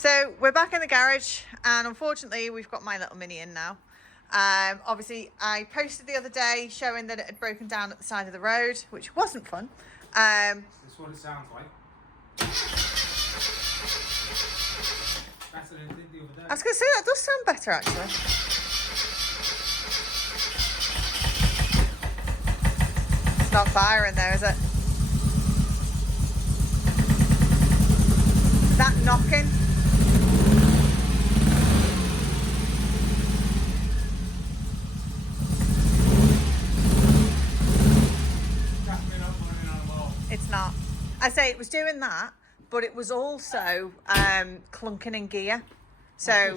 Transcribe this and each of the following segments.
So we're back in the garage, and unfortunately we've got my little Mini in now. Obviously I posted the other day showing that it had broken down at the side of the road, which wasn't fun. That's what it sounds like. Better than it did the other day. I was going to say, that does sound better actually. It's not firing there, is it? Is that knocking? It's not. I say it was doing that, but it was also clunking in gear. So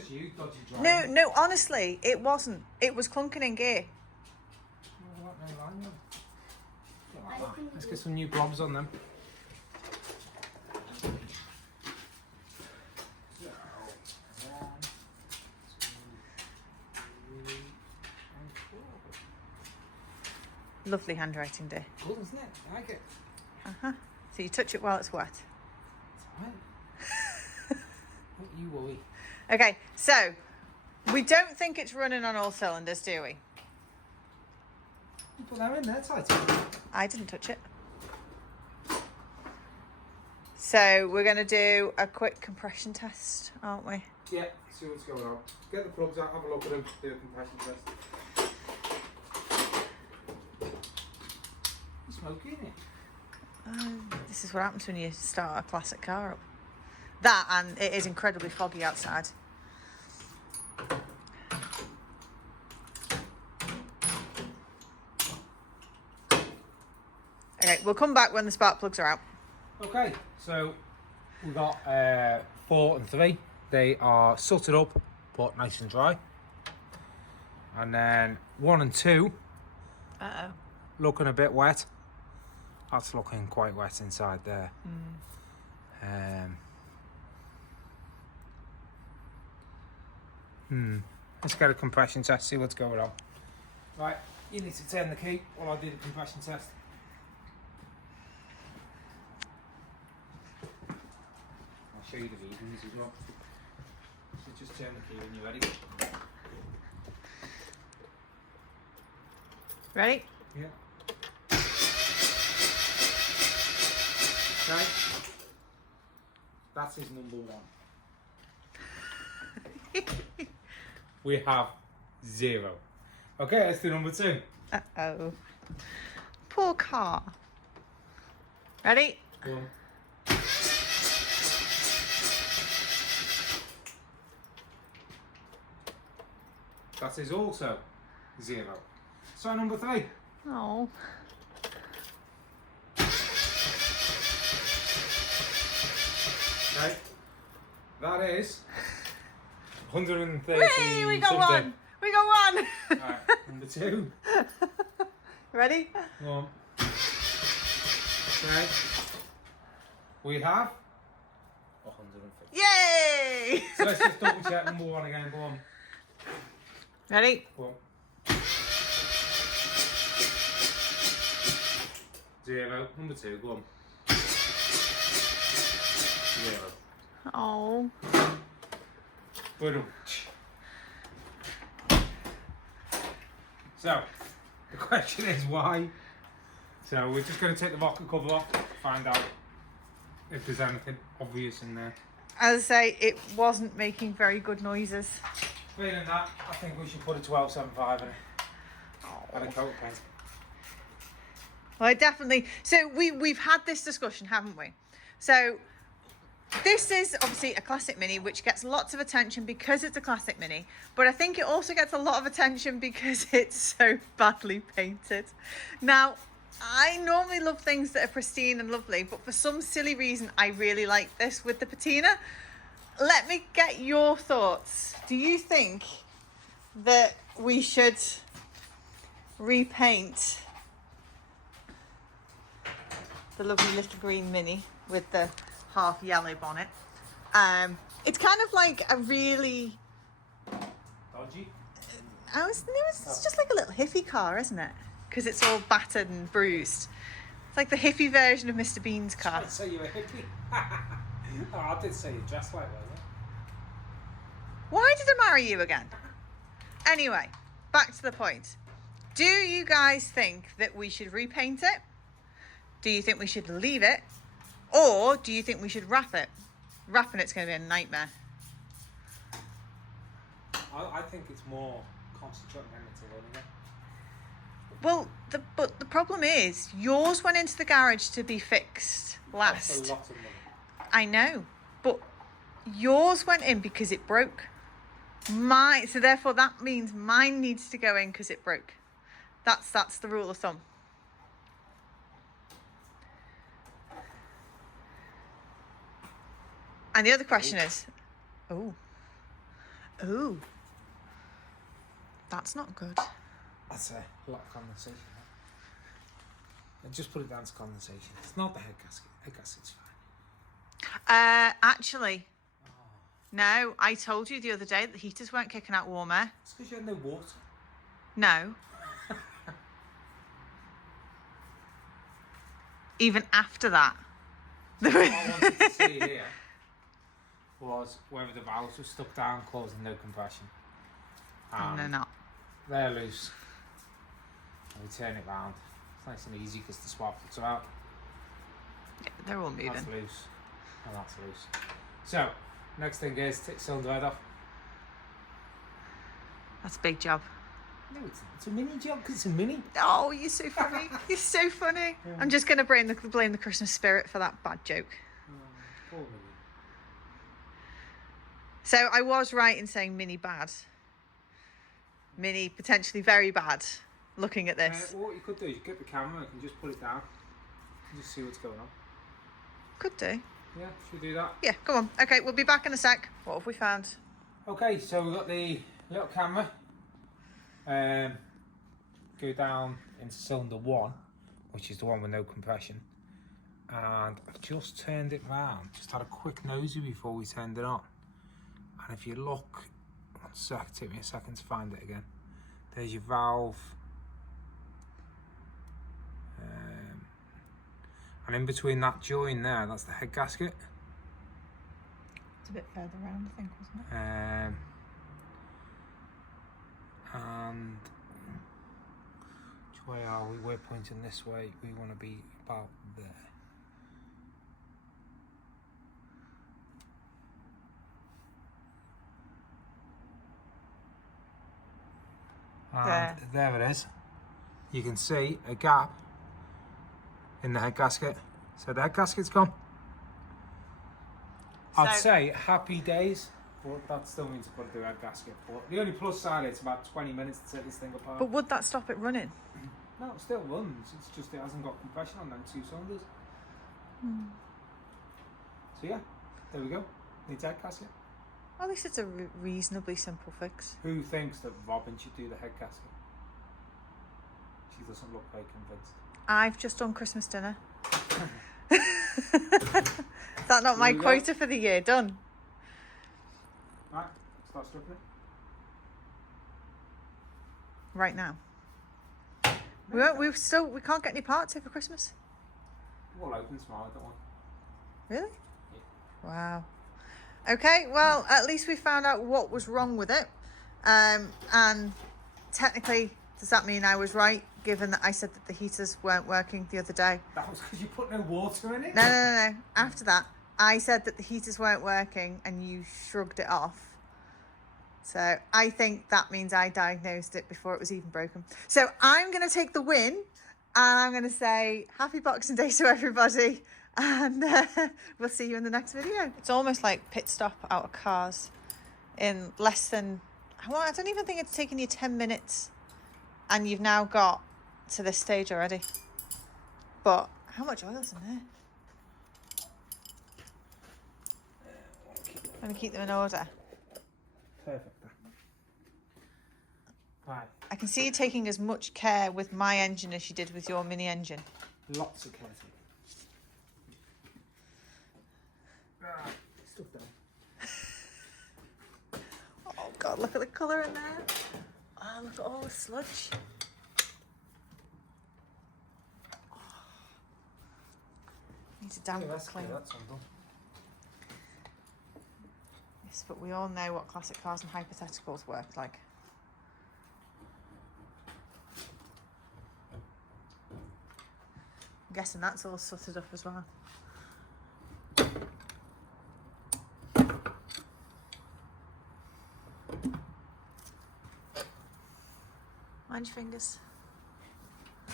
no, honestly, it wasn't. It was clunking in gear. Let's get some new blobs on them. Lovely handwriting, dear. Cool, isn't it? I like it. So you touch it while it's wet. It's alright. Don't you worry. Okay, so we don't think it's running on all cylinders, do we? You put that in there, tight. I didn't touch it. So we're going to do a quick compression test, aren't we? Yeah, see what's going on. Get the plugs out, have a look at them, do a compression test. It's smoky, isn't it? This is what happens when you start a classic car up. That, and it is incredibly foggy outside. Okay, we'll come back when the spark plugs are out. Okay, so we got 4 and 3. They are suttered up, but nice and dry. And then 1 and 2. Uh-oh. Looking a bit wet. That's looking quite wet inside there. Let's get a compression test, see what's going on. Right, you need to turn the key while I do the compression test. I'll show you the readings as well. So just turn the key when you're ready. Ready? Yeah. Okay. That is number 1. We have 0. Okay, let's do number 2. Uh-oh. Poor car. Ready? 1. That is also 0. So number 3. Oh. Okay. That is 130. Whee! We got something. one! We got one! Alright, number 2. Ready? 1. Okay. We have 150. Yay! So let's just double check number 1 again. Go on. Ready? Go on. 0. Number 2. Go on. 0. Oh. Boom. So, the question is why? So we're just going to take the rocker cover off, find out if there's anything obvious in there. As I say, it wasn't making very good noises. Failing that, I think we should put a 1275 in it. And a coat of paint. Well, I definitely... So we've had this discussion, haven't we? So this is obviously a classic Mini, which gets lots of attention because it's a classic Mini. But I think it also gets a lot of attention because it's so badly painted. Now, I normally love things that are pristine and lovely, but for some silly reason, I really like this with the patina. Let me get your thoughts. Do you think that we should repaint the lovely little green Mini with the half yellow bonnet? It's kind of like a really... Dodgy? It's just like a little hippie car, isn't it? Because it's all battered and bruised. It's like the hippie version of Mr. Bean's car. I'd say you're a hippie. Oh, I did say you dressed like that, Why did I marry you again? Anyway, back to the point. Do you guys think that we should repaint it? Do you think we should leave it? Or do you think we should wrap it? Wrapping it's going to be a nightmare. I think it's more concentrating on it to running it. Well, but the problem is, yours went into the garage to be fixed last. That's a lot of money. I know, but yours went in because it broke. So therefore that means mine needs to go in because it broke. That's the rule of thumb. And the other question is, oh, that's not good. That's a lot of condensation. And just put it down to condensation. It's not the head gasket. Head gasket's fine. Actually, no, I told you the other day that the heaters weren't kicking out warm air. It's because you had no water. No. Even after that. What I wanted to see here was whether the valves were stuck down, causing no compression. And they're not. They're loose. And we turn it round. It's nice and easy because the spark plugs are out. Yeah, they're all moving. That's loose. And that's loose. So, next thing is take cylinder head off. That's a big job. No, it's a mini job because it's a mini. Oh, you're so funny. You're so funny. Yeah. I'm just going to blame the Christmas spirit for that bad joke. Poor mini. So I was right in saying mini bad. Mini potentially very bad, looking at this. What you could do is you get the camera and just put it down and just see what's going on. Could do. Yeah, should we do that? Yeah, come on. Okay, we'll be back in a sec. What have we found? Okay, so we've got the little camera. Go down into cylinder 1, which is the one with no compression. And I've just turned it round. Just had a quick nosy before we turned it on. And if you look, one sec, take me a second to find it again. There's your valve. And in between that join there, that's the head gasket. It's a bit further around, I think, wasn't it? And which way are we? We're pointing this way. We want to be about there. And there it is. You can see a gap in the head gasket. So the head gasket's gone. I'd say happy days, but that still means I've got to do a head gasket. But the only plus side, it's about 20 minutes to take this thing apart. But would that stop it running? No, it still runs. It's just it hasn't got compression on them 2 cylinders. So yeah, there we go. Needs head gasket. At least it's a reasonably simple fix. Who thinks that Robin should do the head gasket? She doesn't look very convinced. I've just done Christmas dinner. Is that not my quota for the year? Done. Right, start stripping it. Right now. We can't get any parts here for Christmas. We'll open tomorrow, don't we? Really? Yeah. Wow. Okay, well, at least we found out what was wrong with it. And technically, does that mean I was right, given that I said that the heaters weren't working the other day? That was because you put no water in it? No. After that, I said that the heaters weren't working and you shrugged it off. So I think that means I diagnosed it before it was even broken. So I'm going to take the win and I'm going to say happy Boxing Day to everybody. And we'll see you in the next video. It's almost like pit stop out of cars in less than, I don't even think it's taken you 10 minutes and you've now got to this stage already. But how much oil's in there? I'm going to keep them in order. Perfect. Right. I can see you taking as much care with my engine as you did with your mini engine. Lots of care. Stuff down. Oh God, look at the colour in there. Oh, look at all the sludge. Oh. Need to damp it clean. That's undone. this, but we all know what classic cars and hypotheticals work like. I'm guessing that's all suttered up as well. Mind your fingers.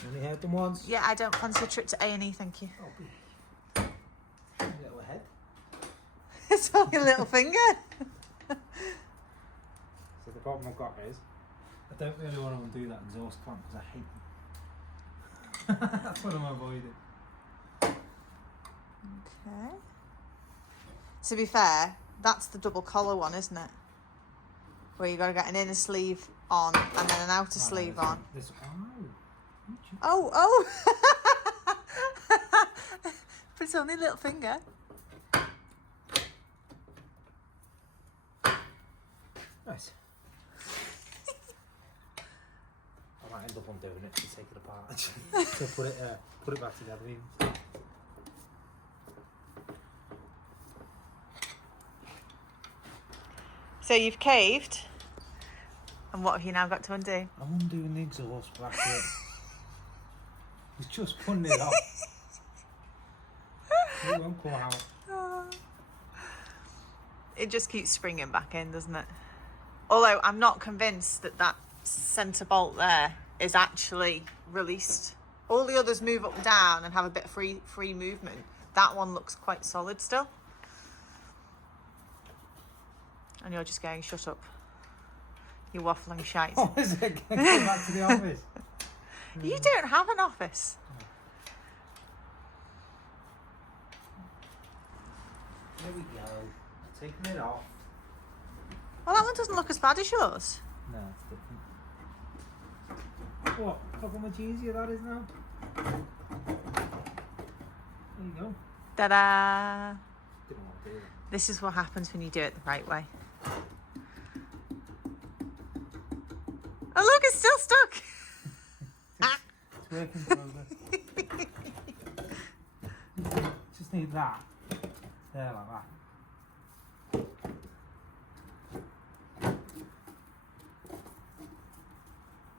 Only heard them once. Yeah, I don't fancy a trip to A&E, thank you. Oh, little head. It's only a little finger. So the problem I've got is, I don't really want to undo that exhaust clamp because I hate them. That's what I'm avoiding. Okay. To be fair, that's the double collar one, isn't it? Where you got to get an inner sleeve on and then an outer sleeve on. This, Oh. But it's only a little finger. Nice. I might end up undoing it to take it apart actually. So put it back together even. So you've caved. And what have you now got to undo? I'm undoing the exhaust bracket. It's just putting it off. It won't come out. It just keeps springing back in, doesn't it? Although I'm not convinced that that centre bolt there is actually released. All the others move up and down and have a bit of free movement. That one looks quite solid still. And you're just going, shut up. You're waffling shite. Oh, is it? Can I go back to the office? You don't have an office. There we go. Taking it off. Well, that one doesn't look as bad as yours. No, it's different. What? Look how much easier that is now. There you go. Ta-da! Didn't want to do that. This is what happens when you do it the right way. Oh look, it's still stuck! It's work in progress. Just need that. There, like that.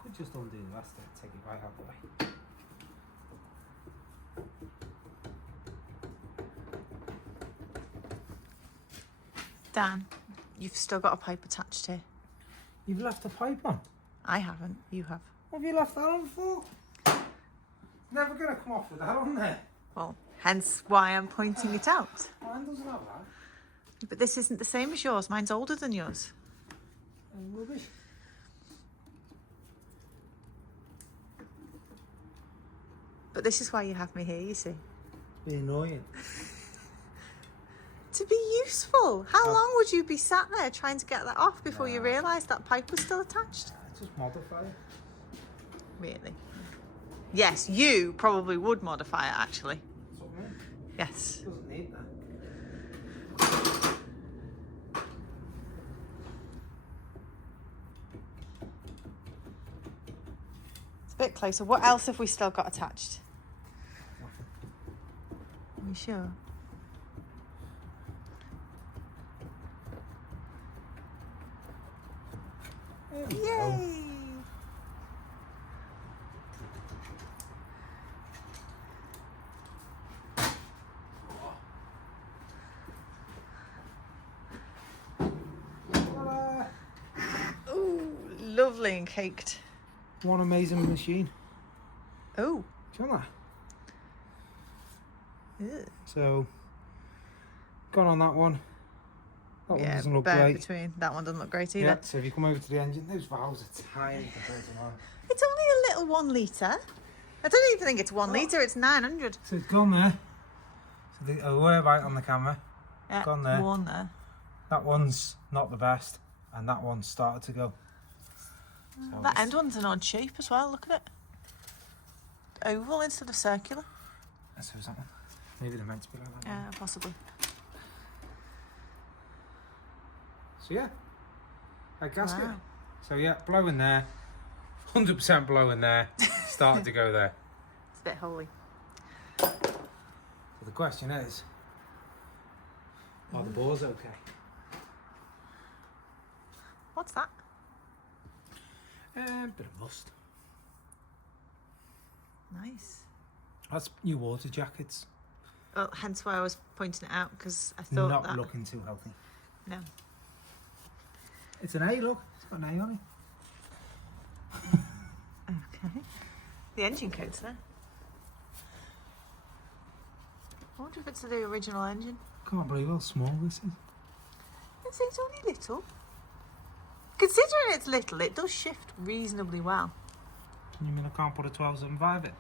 Could just undo the rest of it, take it right out the way. Dan, you've still got a pipe attached here. You've left a pipe on. I haven't, you have. What have you left that on for? It's never going to come off with that on there. Well, hence why I'm pointing it out. Mine doesn't have that. But this isn't the same as yours. Mine's older than yours. Rubbish. But this is why you have me here, you see. Be annoying. To be useful. How long would you be sat there trying to get that off before you realised that pipe was still attached? Just modify it. Really? Yes, you probably would modify it, actually. Something. Yes. Doesn't need that. It's a bit closer. What else have we still got attached? Are you sure? There we go. Yay! Ta-da. Ooh, lovely and caked. One amazing machine. Oh. Do you want that? Ew. So, gone on that one. That one doesn't look bear great. between. That one doesn't look great either. Yeah, so if you come over to the engine, those valves are tiny compared to mine. It's only a little 1 litre. I don't even think it's 1 litre, it's 900. So it's gone there. So we're right on the camera. Yeah, Gone there. one there. That one's not the best, and that one's started to go. So That end one's an odd shape as well, look at it. Oval instead of circular. So is that one? Maybe they're meant to be like that. Yeah, possibly. So yeah, a gasket. Wow. So yeah, blowing there, 100% blowing there, started to go there. It's a bit holy. So the question is, are the bores okay? What's that? Bit of rust. Nice. That's new water jackets. Well, hence why I was pointing it out, because I thought Not that... looking too healthy. No. It's an A, look. It's got an A on it. Okay. The engine code's there. I wonder if it's the original engine. Can't believe how small this is. It's only little. Considering it's little, it does shift reasonably well. You mean I can't put a 1275 in?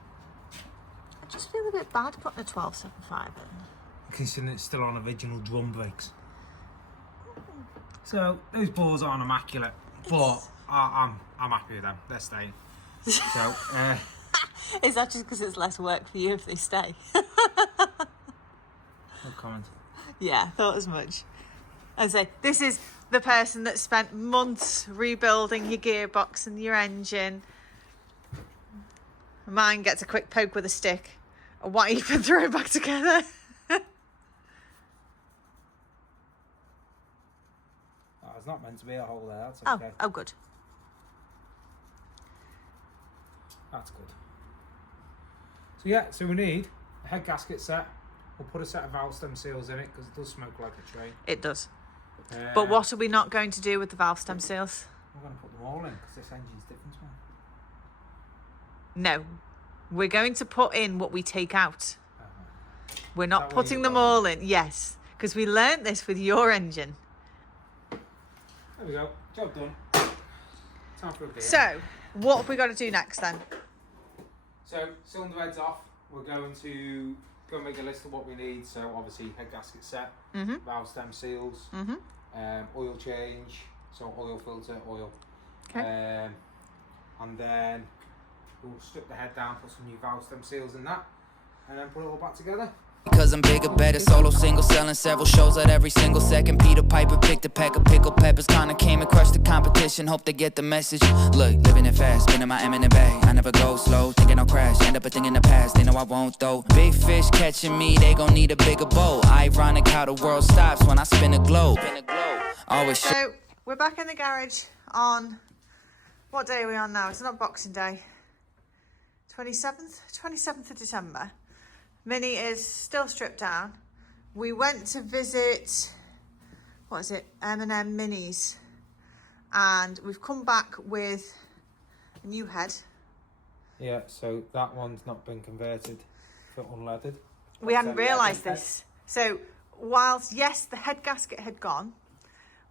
I just feel a bit bad putting a 1275 in. Considering it's still on original drum brakes. So those balls aren't immaculate, but I'm happy with them. They're staying. So Is that just because it's less work for you if they stay? no comment. Yeah, thought as much. I say, this is the person that spent months rebuilding your gearbox and your engine. Mine gets a quick poke with a stick, a wipe and throw it back together. It's not meant to be a hole there, that's okay. Oh, good. That's good. So yeah, so we need a head gasket set. We'll put a set of valve stem seals in it because it does smoke like a train. It does. But what are we not going to do with the valve stem seals? We're going to put them all in because this engine's different to mine. No. We're going to put in what we take out. We're not that where putting you're them going? all in. Yes. Because we learnt this with your engine. There we go. Job done. Time for a beer. So, what have we got to do next then? So, cylinder heads off. We're going to go and make a list of what we need. So, obviously, head gasket set, valve stem seals, oil change, so oil filter, oil. Okay. And then we'll strip the head down, put some new valve stem seals in that, and then put it all back together. Because I'm bigger, better, solo, single, selling several shows at every single second. Peter Piper picked a pack of pickled peppers, kinda came and crushed the competition. Hope they get the message. Look, living it fast, spinning my M&M bag. I never go slow, thinking I'll crash. End up a thing in the past, they know I won't though. Big fish catching me, they gon' need a bigger boat. Ironic how the world stops when I spin a globe. Always. So, we're back in the garage on... What day are we on now? It's not Boxing Day. 27th? 27th of December. Mini is still stripped down. We went to visit, what is it, M&M Minis. And we've come back with a new head. Yeah, so that one's not been converted for unleaded. We hadn't realised this. So whilst, yes, the head gasket had gone,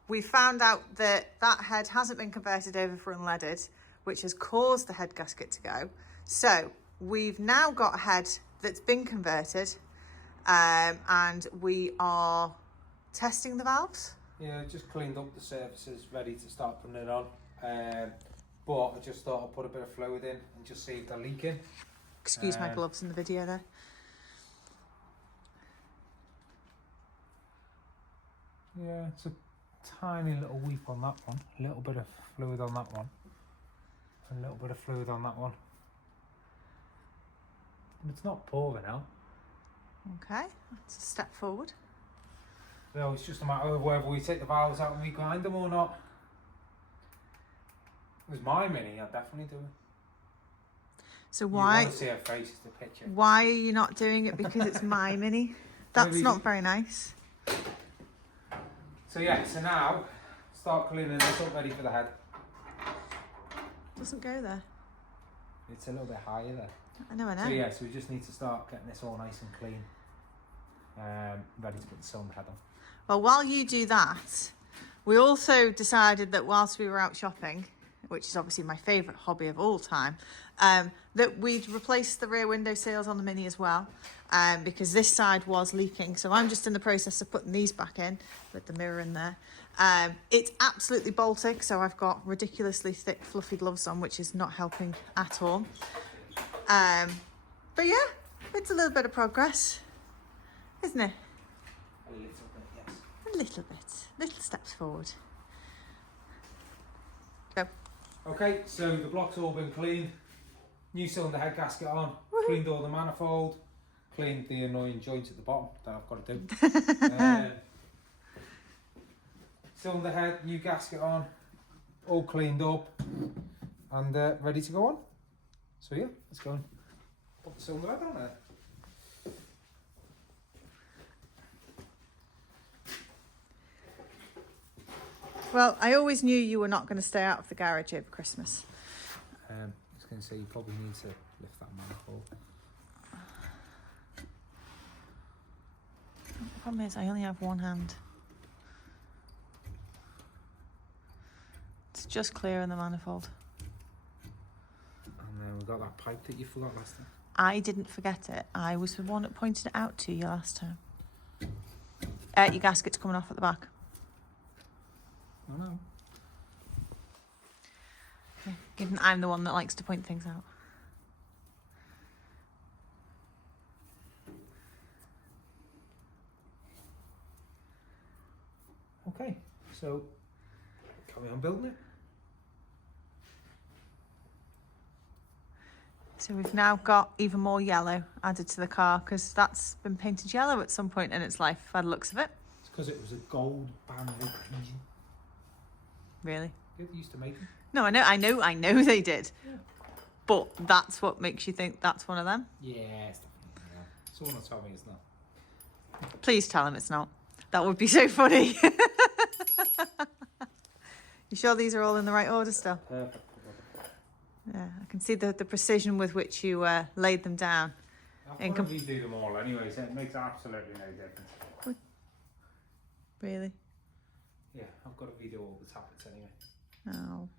we found out that that head hasn't been converted over for unleaded, which has caused the head gasket to go. So we've now got a head that's been converted, and we are testing the valves. Yeah, just cleaned up the surfaces, ready to start putting it on. But I just thought I'd put a bit of fluid in and just see if they're leaking. Excuse my gloves in the video there. Yeah, it's a tiny little weep on that one. A little bit of fluid on that one. A little bit of fluid on that one. And it's not pouring out. Okay, that's a step forward. So it's just a matter of whether we take the valves out and we grind them or not. If it was my Mini, I'd definitely do it. So You why want to see her face, is the picture. why are you not doing it because it's my Mini? That's Maybe- not very nice. So yeah, so now start cleaning this up, ready for the head. Doesn't go there. It's a little bit higher there. I know. So yeah, so we just need to start getting this all nice and clean. Ready to put the cylinder head on. Well, while you do that, we also decided that whilst we were out shopping, which is obviously my favourite hobby of all time, that we'd replace the rear window seals on the Mini as well, because this side was leaking. So I'm just in the process of putting these back in with the mirror in there. It's absolutely Baltic, so I've got ridiculously thick fluffy gloves on, which is not helping at all. But yeah, it's a little bit of progress, isn't it? A little bit, yes. A little bit, little steps forward. Go. Okay, so the block's all been cleaned. New cylinder head gasket on. Woohoo. Cleaned all the manifold. Cleaned the annoying joint at the bottom that I've got to do. Cylinder head, new gasket on. all cleaned up and ready to go on. So yeah, let's go and put the cylinder head on there. Well, I always knew you were not going to stay out of the garage over Christmas. I was going to say you probably need to lift that manifold. The problem is I only have one hand. It's just clearing the manifold. And then we've got that pipe that you forgot last time. I didn't forget it. I was the one that pointed it out to you last time. Your gasket's coming off at the back. Oh no. Yeah, given I'm the one that likes to point things out. Okay, so carry on building it. So we've now got even more yellow added to the car because that's been painted yellow at some point in its life by the looks of it. It's because it was a gold band engine. Really? Yeah, they used to make them. No, I know they did. Yeah. But that's what makes you think that's one of them? Yeah, it's definitely not. Someone will tell me it's not. Please tell him it's not. That would be so funny. You sure these are all in the right order still? Perfect. Yeah, I can see the precision with which you laid them down. I'll probably do them all anyway, so it makes absolutely no difference. Really? Yeah, I've got to redo all the tablets anyway. Oh.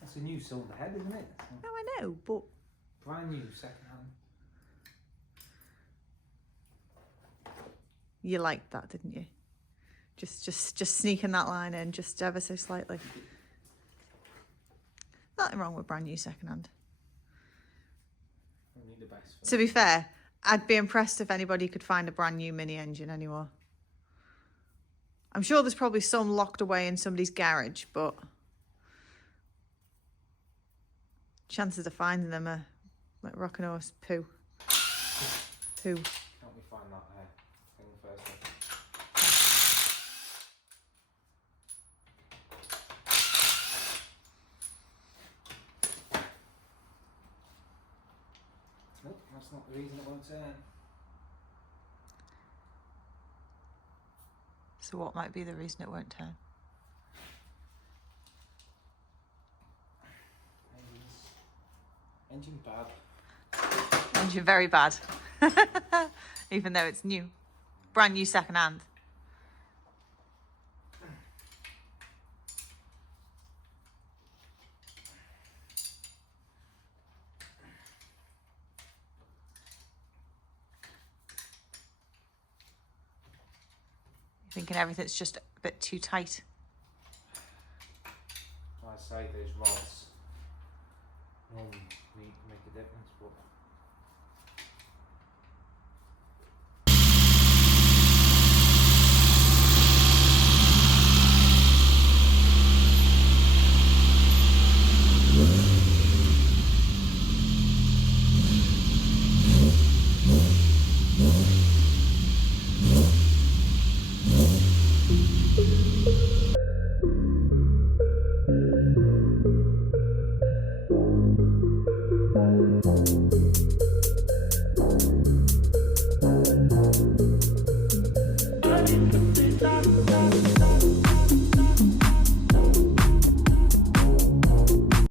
That's a new cylinder head, isn't it? No, I know, but Brand new, second hand. you liked that, didn't you? Just sneaking that line in just ever so slightly. Nothing wrong with brand new second hand. I need the best. To be fair, I'd be impressed if anybody could find a brand new mini engine anymore. I'm sure there's probably some locked away in somebody's garage, but chances of finding them are like rock and horse poo. Poo. Help me find that thing first. Nope, that's not the reason it won't turn. So what might be the reason it won't turn? Engine bad. Engine very bad. Even though it's new. Brand new second hand. Thinking everything's just a bit too tight. I say those rods normally make a difference.